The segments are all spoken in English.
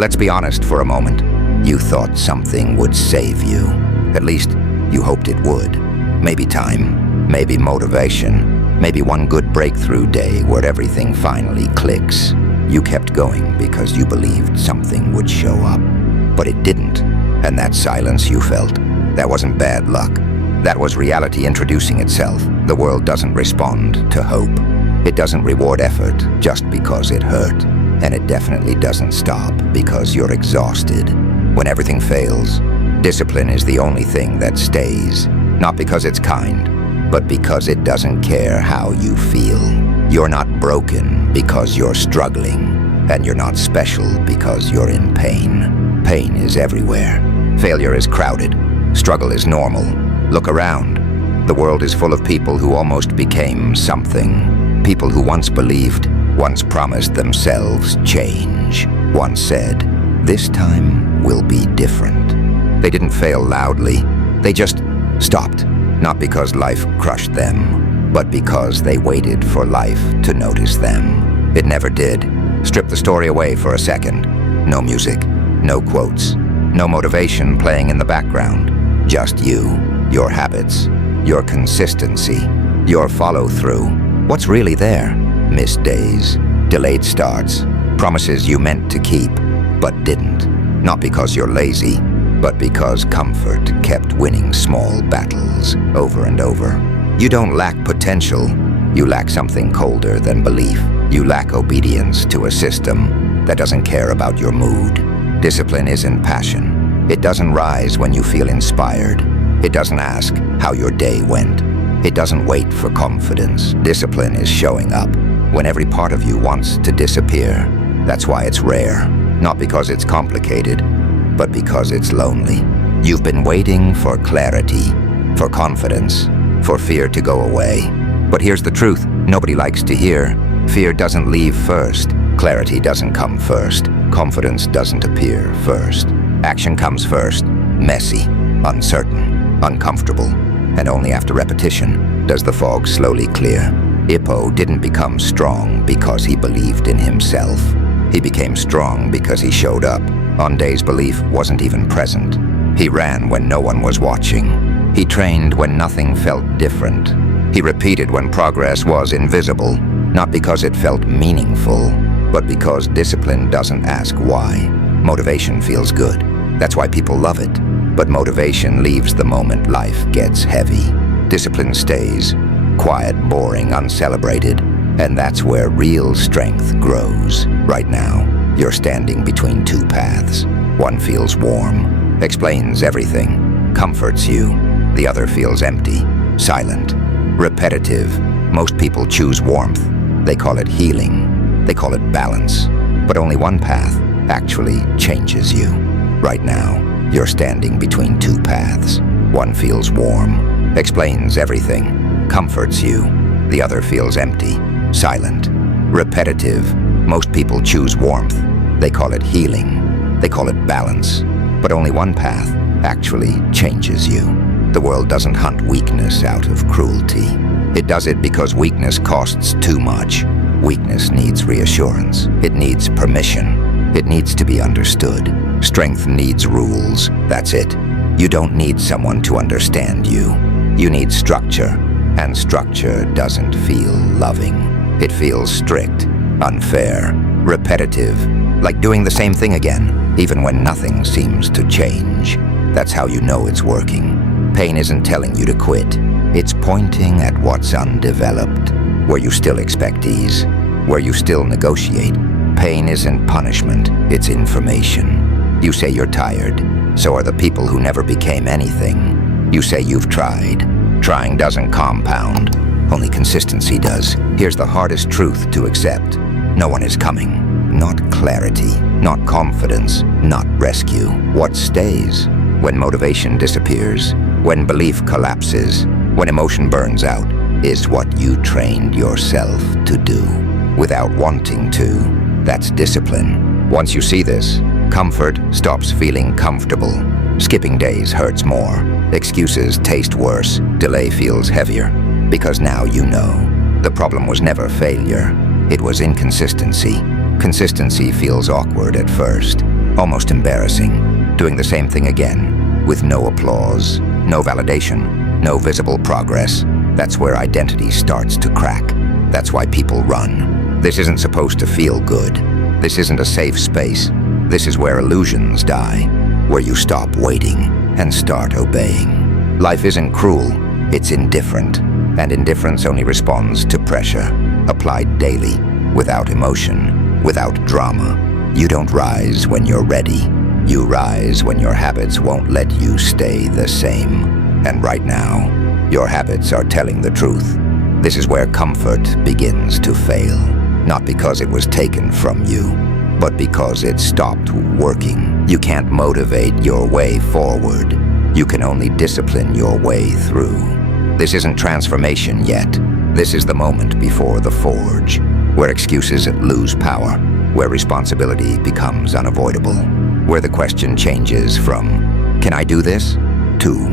Let's be honest for a moment. You thought something would save you. At least, you hoped it would. Maybe time, maybe motivation, maybe one good breakthrough day where everything finally clicks. You kept going because you believed something would show up. But it didn't. And that silence you felt, that wasn't bad luck. That was reality introducing itself. The world doesn't respond to hope. It doesn't reward effort just because it hurt. And it definitely doesn't stop because you're exhausted. When everything fails, discipline is the only thing that stays. Not because it's kind, but because it doesn't care how you feel. You're not broken because you're struggling. And you're not special because you're in pain. Pain is everywhere. Failure is crowded. Struggle is normal. Look around. The world is full of people who almost became something. People who once believed, once promised themselves change. Once said, "This time will be different." They didn't fail loudly. They just stopped. Not because life crushed them, but because they waited for life to notice them. It never did. Strip the story away for a second. No music, no quotes, no motivation playing in the background. Just you, your habits, your consistency, your follow-through. What's really there? Missed days, delayed starts, promises you meant to keep, but didn't. Not because you're lazy, but because comfort kept winning small battles over and over. You don't lack potential. You lack something colder than belief. You lack obedience to a system that doesn't care about your mood. Discipline isn't passion. It doesn't rise when you feel inspired. It doesn't ask how your day went. It doesn't wait for confidence. Discipline is showing up when every part of you wants to disappear. That's why it's rare. Not because it's complicated, but because it's lonely. You've been waiting for clarity, for confidence, for fear to go away. But here's the truth nobody likes to hear. Fear doesn't leave first. Clarity doesn't come first. Confidence doesn't appear first. Action comes first. Messy, uncertain, uncomfortable. And only after repetition does the fog slowly clear. Ippo didn't become strong because he believed in himself. He became strong because he showed up on days belief wasn't even present. He ran when no one was watching. He trained when nothing felt different. He repeated when progress was invisible, not because it felt meaningful, but because discipline doesn't ask why. Motivation feels good. That's why people love it. But motivation leaves the moment life gets heavy. Discipline stays, quiet, boring, uncelebrated, and that's where real strength grows. Right now, you're standing between two paths. One feels warm, explains everything, comforts you. The other feels empty, silent, repetitive. Most people choose warmth. They call it healing. They call it balance. But only one path actually changes you. Right now, you're standing between two paths. One feels warm, explains everything, comforts you. The other feels empty, silent, repetitive. Most people choose warmth. They call it healing. They call it balance. But only one path actually changes you. The world doesn't hunt weakness out of cruelty. It does it because weakness costs too much. Weakness needs reassurance. It needs permission. It needs to be understood. Strength needs rules. That's it. You don't need someone to understand you. You need structure. And structure doesn't feel loving. It feels strict, unfair, repetitive, like doing the same thing again, even when nothing seems to change. That's how you know it's working. Pain isn't telling you to quit. It's pointing at what's undeveloped, where you still expect ease, where you still negotiate. Pain isn't punishment, it's information. You say you're tired, so are the people who never became anything. You say you've tried. Trying doesn't compound, only consistency does. Here's the hardest truth to accept. No one is coming. Not clarity, not confidence, not rescue. What stays? When motivation disappears, when belief collapses, when emotion burns out, is what you trained yourself to do without wanting to. That's discipline. Once you see this, comfort stops feeling comfortable. Skipping days hurts more. Excuses taste worse. Delay feels heavier. Because now you know. The problem was never failure. It was inconsistency. Consistency feels awkward at first. almost embarrassing, doing the same thing again, with no applause, no validation, no visible progress. That's where identity starts to crack. That's why people run. This isn't supposed to feel good. This isn't a safe space. This is where illusions die, where you stop waiting and start obeying. Life isn't cruel, it's indifferent, and indifference only responds to pressure, applied daily, without emotion, without drama. You don't rise when you're ready. You rise when your habits won't let you stay the same. And right now, your habits are telling the truth. This is where comfort begins to fail, not because it was taken from you, but because it stopped working. You can't motivate your way forward. You can only discipline your way through. This isn't transformation yet. This is the moment before the forge, where excuses lose power, where responsibility becomes unavoidable, where the question changes from, can I do this? To,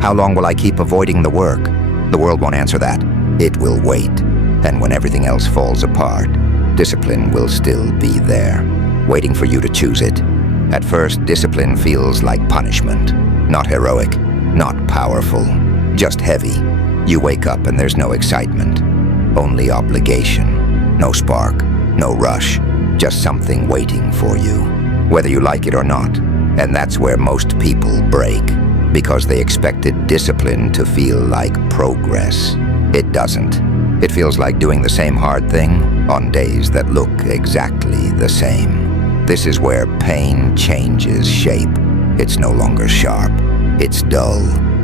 how long will I keep avoiding the work? The world won't answer that. It will wait. And when everything else falls apart, discipline will still be there, waiting for you to choose it. At first, discipline feels like punishment. Not heroic, not powerful, just heavy. You wake up and there's no excitement, only obligation. No spark, no rush, just something waiting for you, whether you like it or not. And that's where most people break, because they expected discipline to feel like progress. It doesn't. It feels like doing the same hard thing on days that look exactly the same. This is where pain changes shape. It's no longer sharp. It's dull,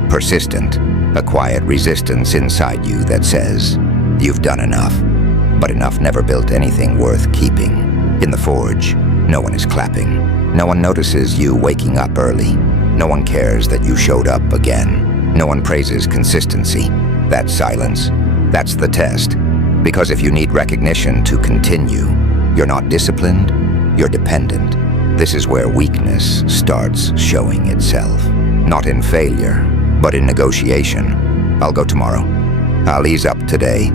persistent, a quiet resistance inside you that says, you've done enough. But enough never built anything worth keeping. In the forge, no one is clapping. No one notices you waking up early. No one cares that you showed up again. No one praises consistency. That's silence. That's the test. Because if you need recognition to continue, you're not disciplined, you're dependent. This is where weakness starts showing itself. Not in failure, but in negotiation. I'll go tomorrow. I'll ease up today.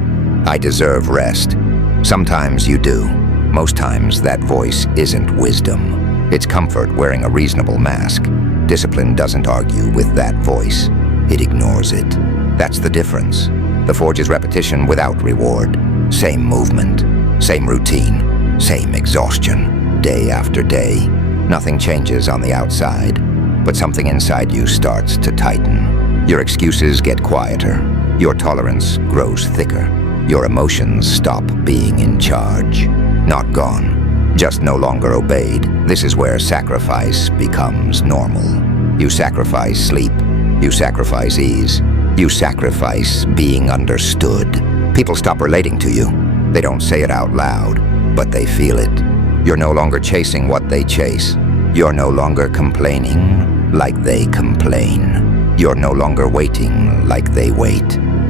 I deserve rest. Sometimes you do. Most times that voice isn't wisdom. It's comfort wearing a reasonable mask. Discipline doesn't argue with that voice. It ignores it. That's the difference. The forge is repetition without reward. Same movement, same routine, same exhaustion, day after day. Nothing changes on the outside, but something inside you starts to tighten. Your excuses get quieter. Your tolerance grows thicker. Your emotions stop being in charge. Not gone, just no longer obeyed. This is where sacrifice becomes normal. You sacrifice sleep. You sacrifice ease. You sacrifice being understood. People stop relating to you. They don't say it out loud, but they feel it. You're no longer chasing what they chase. You're no longer complaining like they complain. You're no longer waiting like they wait.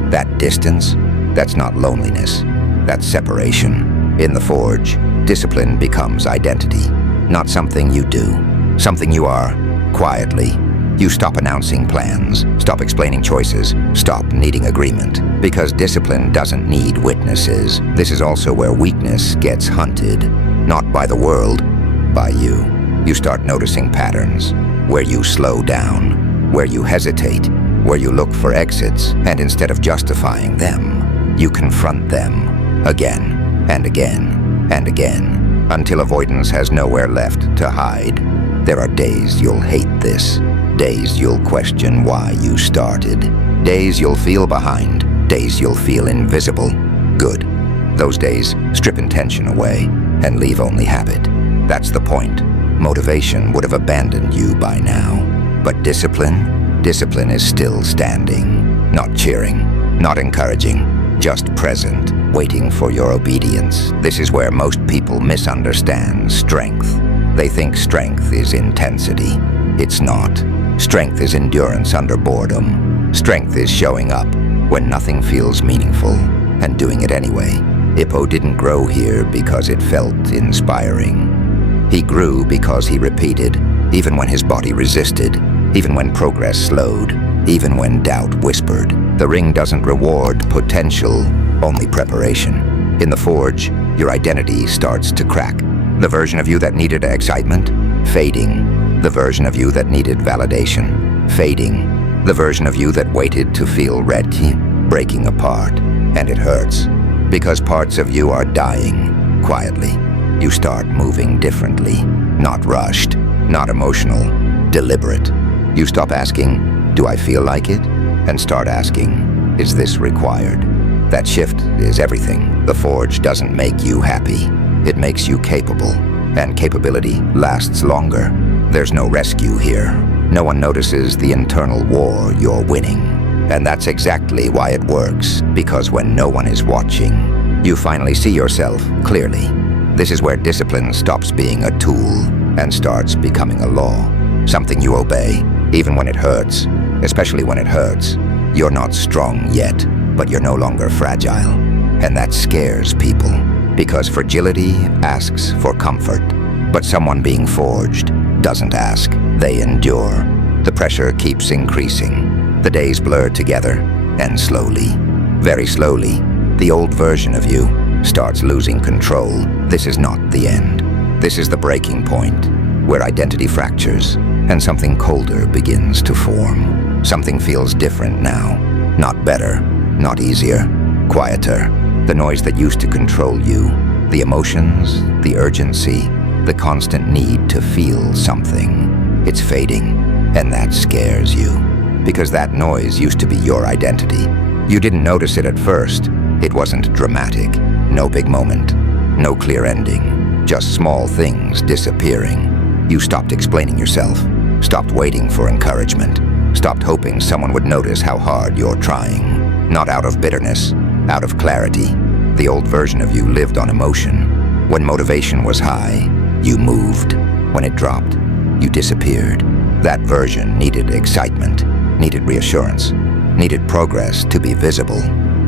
That distance, that's not loneliness. That's separation. In the forge, discipline becomes identity. Not something you do, something you are, quietly. You stop announcing plans, stop explaining choices, stop needing agreement. Because discipline doesn't need witnesses. This is also where weakness gets hunted. Not by the world, by you. You start noticing patterns, where you slow down, where you hesitate, where you look for exits, and instead of justifying them, you confront them again and again and again, until avoidance has nowhere left to hide. There are days you'll hate this. Days you'll question why you started. Days you'll feel behind. Days you'll feel invisible. Good. Those days strip intention away and leave only habit. That's the point. Motivation would have abandoned you by now. But discipline is still standing. Not cheering, not encouraging, just present, waiting for your obedience. This is where most people misunderstand strength. They think strength is intensity. It's not. Strength is endurance under boredom. Strength is showing up when nothing feels meaningful and doing it anyway. Ippo didn't grow here because it felt inspiring. He grew because he repeated, even when his body resisted, even when progress slowed, even when doubt whispered. The ring doesn't reward potential, only preparation. In the forge, your identity starts to crack. The version of you that needed excitement Fading, the version of you that needed validation. Fading, the version of you that waited to feel ready. Breaking apart, and it hurts. Because parts of you are dying, quietly. You start moving differently. Not rushed, not emotional, deliberate. You stop asking, do I feel like it? And start asking, is this required? That shift is everything. The forge doesn't make you happy. It makes you capable. And capability lasts longer. There's no rescue here. No one notices the internal war you're winning. And that's exactly why it works. Because when no one is watching, you finally see yourself clearly. This is where discipline stops being a tool and starts becoming a law. Something you obey, even when it hurts. Especially when it hurts. You're not strong yet, but you're no longer fragile. And that scares people. Because fragility asks for comfort. But someone being forged doesn't ask. They endure. The pressure keeps increasing. The days blur together, and slowly, very slowly, the old version of you starts losing control. This is not the end. This is the breaking point, where identity fractures, and something colder begins to form. Something feels different now. Not better, not easier, quieter. The noise that used to control you, the emotions, the urgency, the constant need to feel something. It's fading, and that scares you. Because that noise used to be your identity. You didn't notice it at first. It wasn't dramatic. No big moment. No clear ending. Just small things disappearing. You stopped explaining yourself. Stopped waiting for encouragement. Stopped hoping someone would notice how hard you're trying. Not out of bitterness, out of clarity. The old version of you lived on emotion. When motivation was high, you moved. When it dropped, you disappeared. That version needed excitement. Needed reassurance, needed progress to be visible.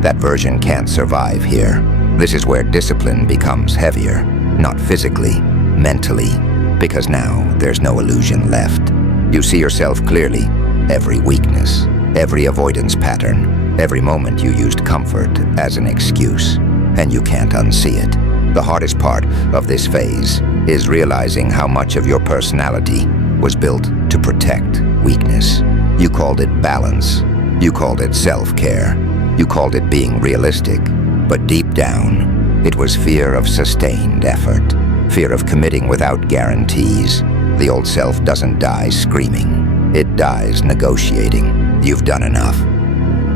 That version can't survive here. This is where discipline becomes heavier, not physically, mentally, because now there's no illusion left. You see yourself clearly, every weakness, every avoidance pattern, every moment you used comfort as an excuse, and you can't unsee it. The hardest part of this phase is realizing how much of your personality was built to protect weakness. You called it balance. You called it self-care. You called it being realistic. But deep down, it was fear of sustained effort. Fear of committing without guarantees. The old self doesn't die screaming. It dies negotiating. You've done enough.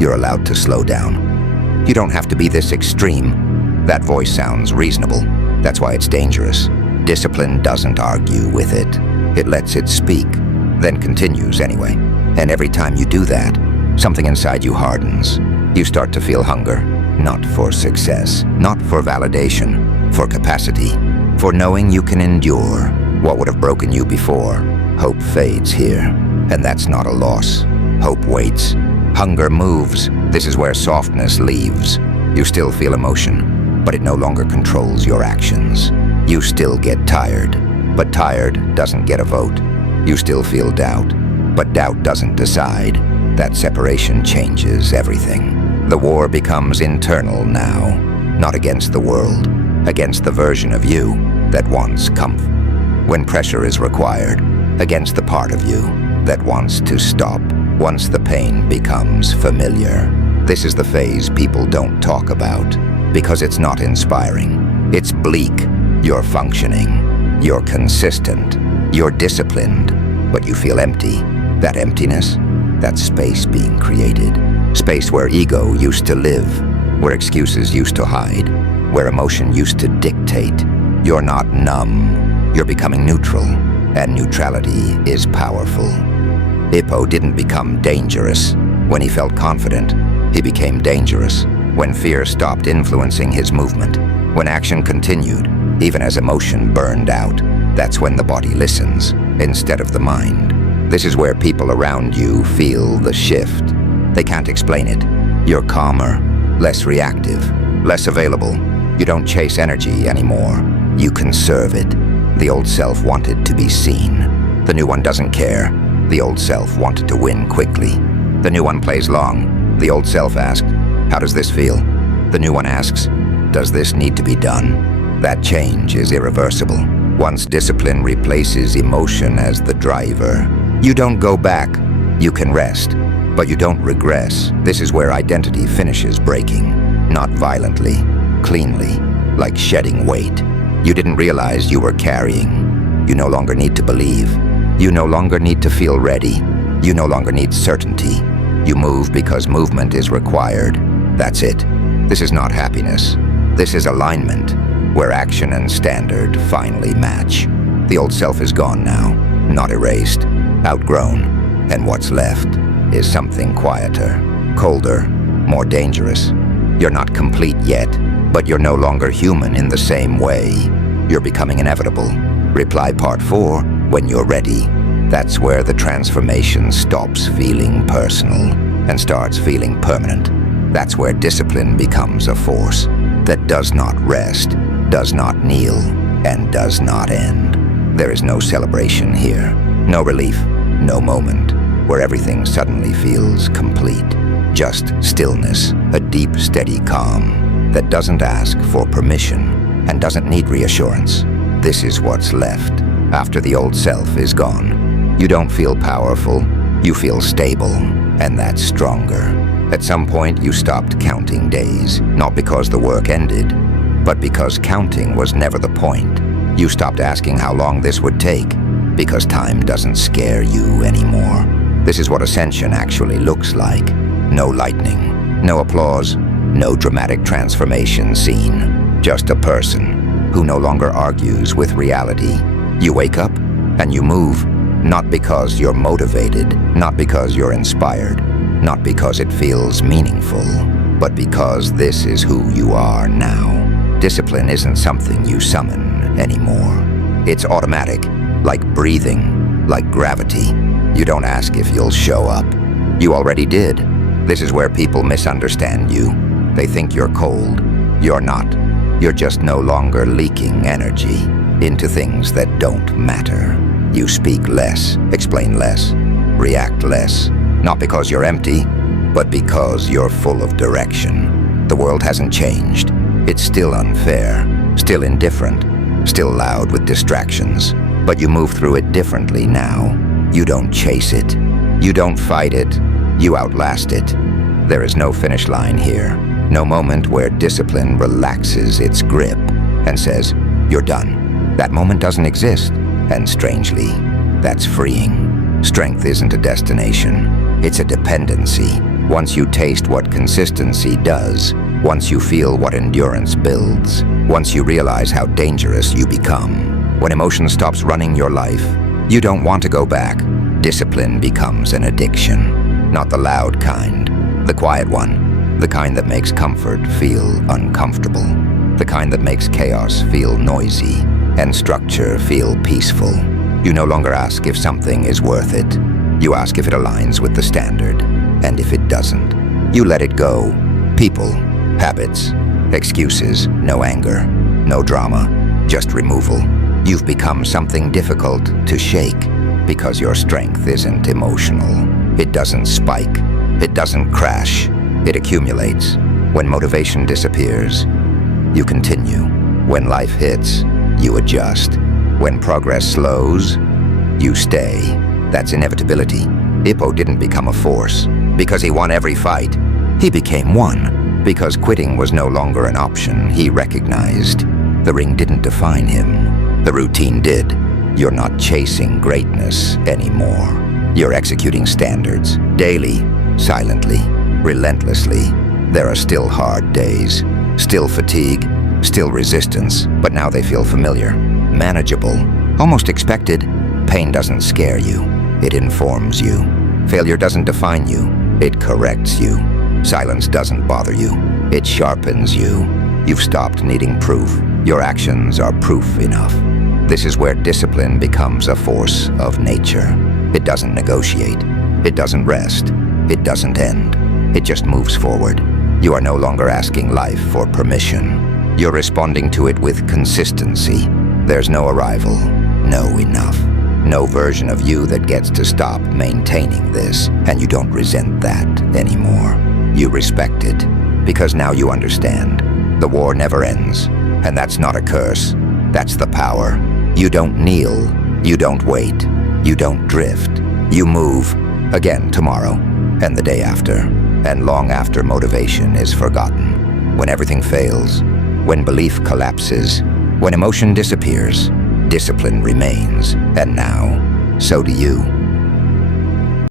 You're allowed to slow down. You don't have to be this extreme. That voice sounds reasonable. That's why it's dangerous. Discipline doesn't argue with it. It lets it speak, then continues anyway. And every time you do that, something inside you hardens. You start to feel hunger, not for success, not for validation, for capacity, for knowing you can endure what would have broken you before. Hope fades here, and that's not a loss. Hope waits. Hunger moves. This is where softness leaves. You still feel emotion, but it no longer controls your actions. You still get tired, but tired doesn't get a vote. You still feel doubt, but doubt doesn't decide. That separation changes everything. The war becomes internal now, not against the world, against the version of you that wants comfort. When pressure is required, against the part of you that wants to stop once the pain becomes familiar. This is the phase people don't talk about, because it's not inspiring. It's bleak. You're functioning. You're consistent. You're disciplined. But you feel empty. That emptiness, that space being created. Space where ego used to live, where excuses used to hide, where emotion used to dictate. You're not numb. You're becoming neutral. And neutrality is powerful. Ippo didn't become dangerous when he felt confident. He became dangerous when fear stopped influencing his movement. When action continued, even as emotion burned out. That's when the body listens, instead of the mind. This is where people around you feel the shift. They can't explain it. You're calmer, less reactive, less available. You don't chase energy anymore. You conserve it. The old self wanted to be seen. The new one doesn't care. The old self wanted to win quickly. The new one plays long. The old self asked, "How does this feel?" The new one asks, "Does this need to be done?" That change is irreversible. Once discipline replaces emotion as the driver, you don't go back. You can rest, but you don't regress. This is where identity finishes breaking. Not violently, cleanly, like shedding weight. You didn't realize you were carrying. You no longer need to believe. You no longer need to feel ready. You no longer need certainty. You move because movement is required. That's it. This is not happiness. This is alignment, where action and standard finally match. The old self is gone now, not erased, outgrown, and what's left is something quieter, colder, more dangerous. You're not complete yet, but you're no longer human in the same way. You're becoming inevitable. Reply part 4 when you're ready. That's where the transformation stops feeling personal and starts feeling permanent. That's where discipline becomes a force that does not rest, does not kneel, and does not end. There is no celebration here, no relief, no moment where everything suddenly feels complete. Just stillness, a deep, steady calm that doesn't ask for permission and doesn't need reassurance. This is what's left after the old self is gone. You don't feel powerful, you feel stable, and that's stronger. At some point, you stopped counting days, not because the work ended, but because counting was never the point. You stopped asking how long this would take, because time doesn't scare you anymore. This is what ascension actually looks like. No lightning, no applause, no dramatic transformation scene. Just a person who no longer argues with reality. You wake up and you move, not because you're motivated, not because you're inspired, not because it feels meaningful, but because this is who you are now. Discipline isn't something you summon anymore. It's automatic, like breathing, like gravity. You don't ask if you'll show up. You already did. This is where people misunderstand you. They think you're cold. You're not. You're just no longer leaking energy into things that don't matter. You speak less, explain less, react less, not because you're empty, but because you're full of direction. The world hasn't changed. It's still unfair, still indifferent, still loud with distractions, but you move through it differently now. You don't chase it. You don't fight it. You outlast it. There is no finish line here. No moment where discipline relaxes its grip and says, "You're done." That moment doesn't exist. And strangely, that's freeing. Strength isn't a destination. It's a dependency. Once you taste what consistency does, once you feel what endurance builds, once you realize how dangerous you become, when emotion stops running your life, you don't want to go back. Discipline becomes an addiction. Not the loud kind, the quiet one, the kind that makes comfort feel uncomfortable, the kind that makes chaos feel noisy, and structure feel peaceful. You no longer ask if something is worth it. You ask if it aligns with the standard. And if it doesn't, you let it go. People, habits, excuses, no anger, no drama, just removal. You've become something difficult to shake because your strength isn't emotional. It doesn't spike. It doesn't crash. It accumulates. When motivation disappears, you continue. When life hits, you adjust. When progress slows, you stay. That's inevitability. Ippo didn't become a force because he won every fight. He became one because quitting was no longer an option. He recognized the ring didn't define him. The routine did. You're not chasing greatness anymore. You're executing standards daily, silently, relentlessly. There are still hard days, still fatigue, still resistance, but now they feel familiar, manageable, almost expected. Pain doesn't scare you, it informs you. Failure doesn't define you, it corrects you. Silence doesn't bother you, it sharpens you. You've stopped needing proof. Your actions are proof enough. This is where discipline becomes a force of nature. It doesn't negotiate, it doesn't rest, it doesn't end. It just moves forward. You are no longer asking life for permission. You're responding to it with consistency. There's no arrival, no enough. No version of you that gets to stop maintaining this, and you don't resent that anymore. You respect it, because now you understand. The war never ends, and that's not a curse. That's the power. You don't kneel, you don't wait, you don't drift. You move, again tomorrow, and the day after, and long after motivation is forgotten. When everything fails, when belief collapses, when emotion disappears, discipline remains. And now, so do you.